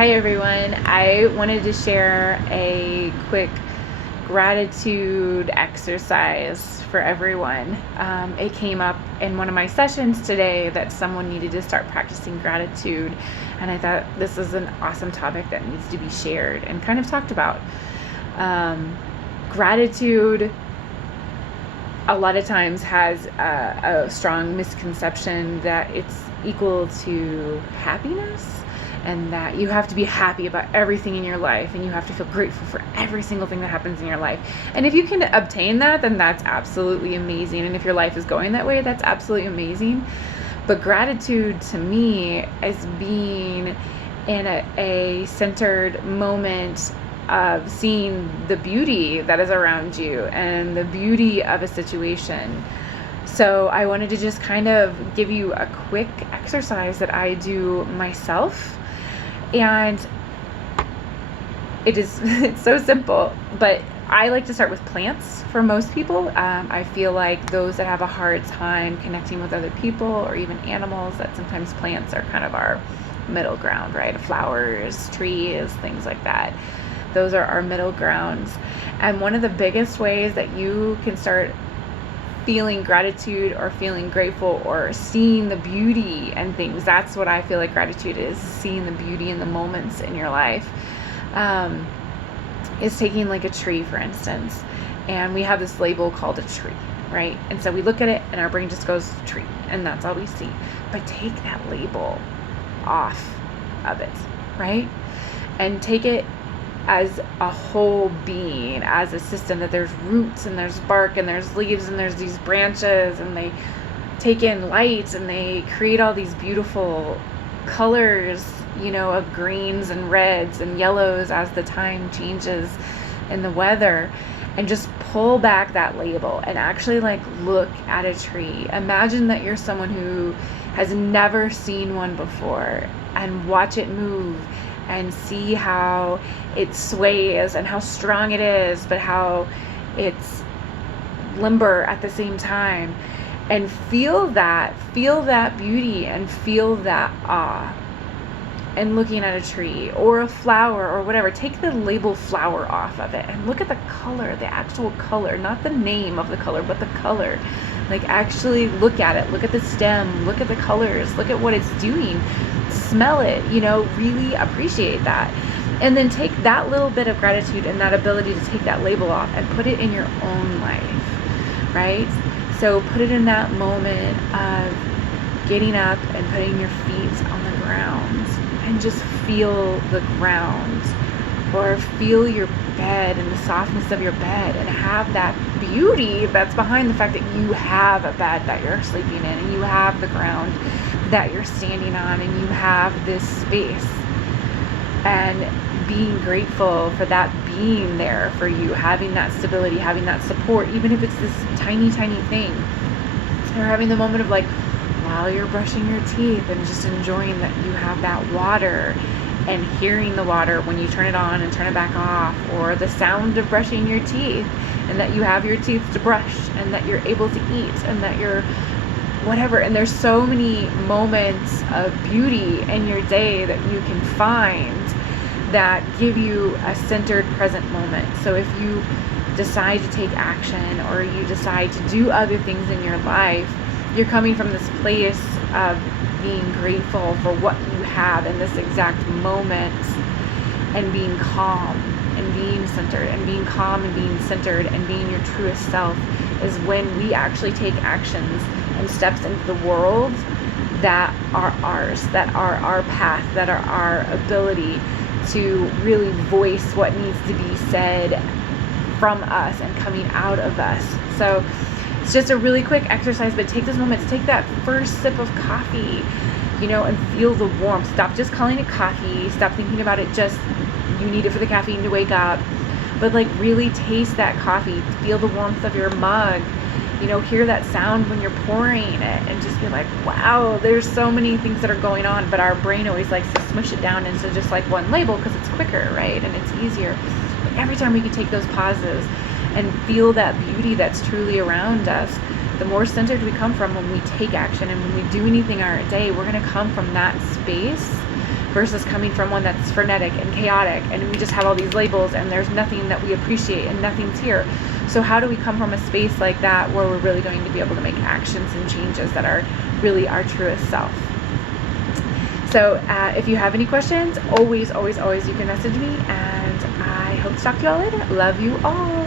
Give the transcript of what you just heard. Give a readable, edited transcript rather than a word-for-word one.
Hi everyone, I wanted to share a quick gratitude exercise for everyone. It came up in one of my sessions today that someone needed to start practicing gratitude, and I thought this is an awesome topic that needs to be shared and kind of talked about. Gratitude a lot of times has a strong misconception that it's equal to happiness, and that you have to be happy about everything in your life and you have to feel grateful for every single thing that happens in your life. And if you can obtain that, then that's absolutely amazing. And if your life is going that way, that's absolutely amazing. But gratitude to me is being in a centered moment of seeing the beauty that is around you and the beauty of a situation. So I wanted to just kind of give you a quick exercise that I do myself. And it's so simple, but I like to start with plants for most people. I feel like those that have a hard time connecting with other people or even animals, that sometimes plants are kind of our middle ground, right? Flowers, trees, things like that. Those are our middle grounds. And one of the biggest ways that you can start feeling gratitude or feeling grateful or seeing the beauty and things, that's what I feel like gratitude is, seeing the beauty in the moments in your life, is taking like a tree, for instance, and we have this label called a tree, right? And so we look at it and our brain just goes tree, and that's all we see. But take that label off of it, right? And take it as a whole being, as a system, that there's roots and there's bark and there's leaves and there's these branches, and they take in light and they create all these beautiful colors, of greens and reds and yellows as the time changes in the weather. And just pull back that label and actually look at a tree. Imagine that you're someone who has never seen one before, and watch it move and see how it sways and how strong it is, but how it's limber at the same time. And feel that beauty and feel that awe. And looking at a tree or a flower or whatever, take the label flower off of it and look at the color, the actual color, not the name of the color, but the color. Actually look at it, look at the stem, look at the colors, look at what it's doing, smell it, really appreciate that. And then take that little bit of gratitude and that ability to take that label off and put it in your own life, right? So put it in that moment of getting up and putting your feet on the ground and just feel the ground, or feel your bed and the softness of your bed, and have that beauty that's behind the fact that you have a bed that you're sleeping in, and you have the ground that you're standing on, and you have this space. And being grateful for that being there for you, having that stability, having that support, even if it's this tiny, tiny thing. Or having the moment of while you're brushing your teeth and just enjoying that you have that water, and hearing the water when you turn it on and turn it back off, or the sound of brushing your teeth, and that you have your teeth to brush, and that you're able to eat, and that you're whatever. And there's so many moments of beauty in your day that you can find that give you a centered present moment. So if you decide to take action, or you decide to do other things in your life, you're coming from this place of being grateful for what you have in this exact moment, and being calm and being centered, and being calm and being centered and being your truest self is when we actually take actions and steps into the world that are ours, that are our path, that are our ability to really voice what needs to be said from us and coming out of us. So it's just a really quick exercise, but take this moment to take that first sip of coffee, and feel the warmth. Stop just calling it coffee. Stop thinking about it just, you need it for the caffeine to wake up. But really taste that coffee. Feel the warmth of your mug. Hear that sound when you're pouring it, and just be like, wow, there's so many things that are going on. But our brain always likes to smush it down into just one label because it's quicker, right? And it's easier. But every time we can take those pauses and feel that beauty that's truly around us, the more centered we come from when we take action and when we do anything in our day, we're going to come from that space versus coming from one that's frenetic and chaotic, and we just have all these labels and there's nothing that we appreciate and nothing's here. So how do we come from a space like that where we're really going to be able to make actions and changes that are really our truest self? So if you have any questions, always you can message me, and I hope to talk to you all later. Love you all.